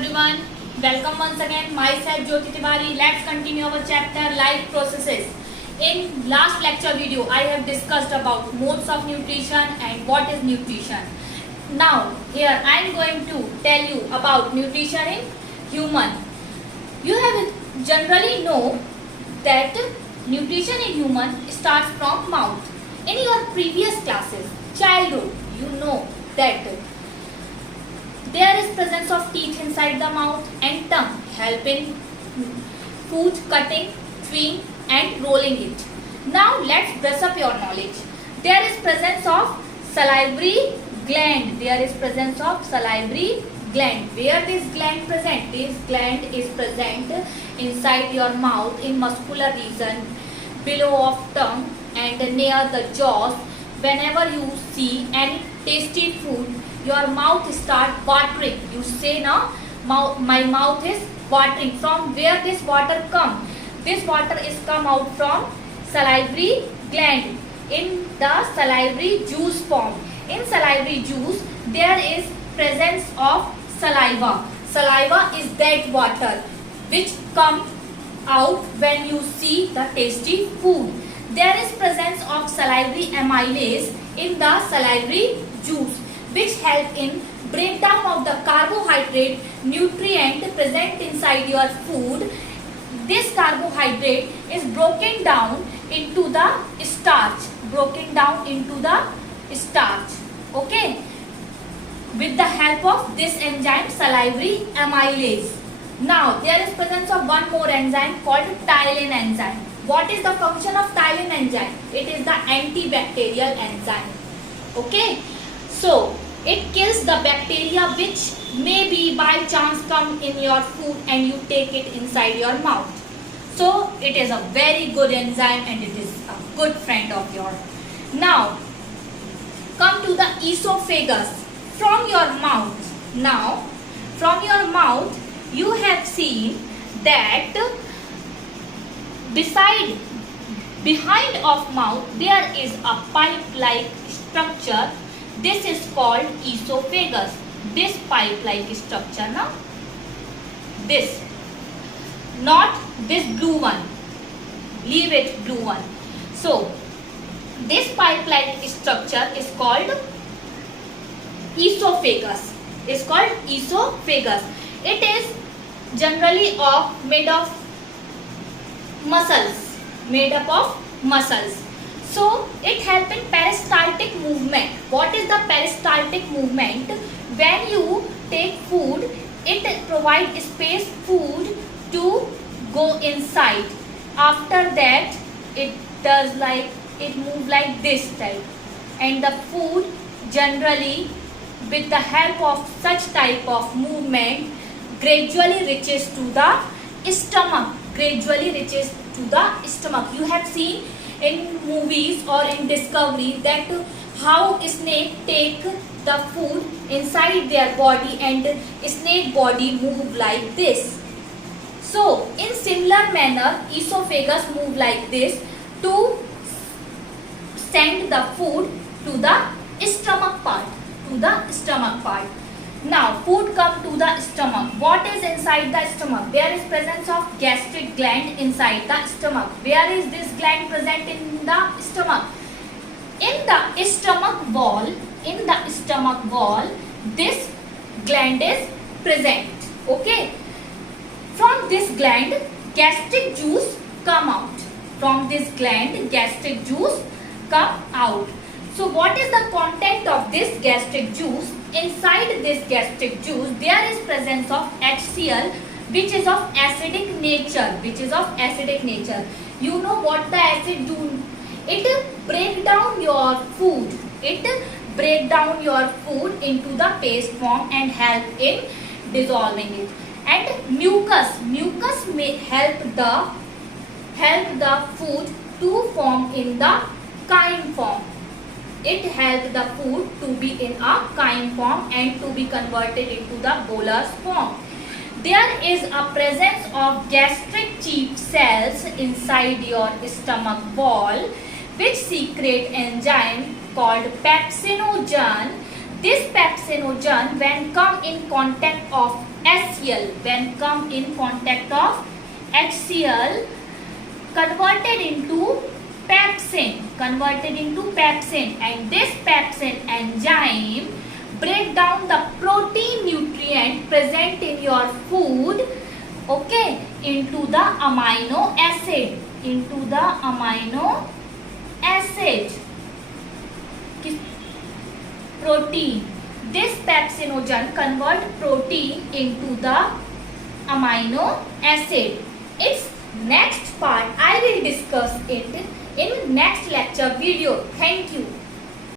everyone. Welcome once again. Myself Jyoti Tiwari. Let's continue our chapter life processes. In last lecture video, I have discussed about modes of nutrition and what is nutrition. Now here I am going to tell you about nutrition in human. You have generally know that nutrition in human starts from mouth. In your previous classes, childhood, you know that there is presence of teeth inside the mouth and tongue help in food cutting, chewing and rolling it. Now let's brush up your knowledge. There is presence of salivary gland. There is presence of salivary gland. Where this gland present? This gland is present inside your mouth in muscular region below of tongue and near the jaws. Whenever you see any tasty food, your mouth start watering. You say now, my mouth is watering. From where this water come? This water is come out from salivary gland in the salivary juice form. In salivary juice, there is presence of saliva. Saliva is that water which come out when you see the tasty food. There is presence of salivary amylase in the salivary juice, which help in breakdown of the carbohydrate nutrient present inside your food. This carbohydrate is broken down into the starch. Okay, with the help of this enzyme salivary amylase. Now there is presence of one more enzyme called ptyalin enzyme. What is the function of ptyalin enzyme? It is the antibacterial enzyme. Okay, so it kills the bacteria which may be by chance come in your food and you take it inside your mouth. So it is a very good enzyme and it is a good friend of yours. Now come to the esophagus. From your mouth. Now from your mouth you have seen that behind of mouth there is a pipe-like structure. This is called esophagus. This pipe-like structure now. This. Not this blue one. Leave it blue one. So this pipe-like structure is called esophagus. Is called esophagus. It is generally made up of muscles. So it helps in peristaltic movement. What is the peristaltic movement? When you take food, it provides space food to go inside. After that, it does like it move like this type, and the food generally with the help of such type of movement gradually reaches to the stomach. You have seen in movies or in Discovery that how snake take the food inside their body and snake body move like this. So in similar manner, esophagus move like this to send the food to the stomach part. Now food come to the stomach. What is inside the stomach? There is presence of gastric gland inside the stomach. Where is this gland present in the stomach? In the stomach wall, this gland is present. Okay. From this gland, gastric juice come out. So what is the content of this gastric juice? Inside this gastric juice, there is presence of HCl, which is of acidic nature. You know what the acid do? It break down your food. Into the paste form and help in dissolving it. And mucus may help the food to form in the chyme form. It helps the food to be in a chyme form and to be converted into the bolus form. There is a presence of gastric chief cells inside your stomach wall which secrete enzyme called pepsinogen This pepsinogen, when come in contact of HCl, when come in contact of HCl, converted into pepsin, and this pepsin enzyme break down the protein nutrient present in your food, okay, into the amino acid, protein. This pepsinogen convert protein into the amino acid. Its next part I will discuss it in next lecture video. Thank you.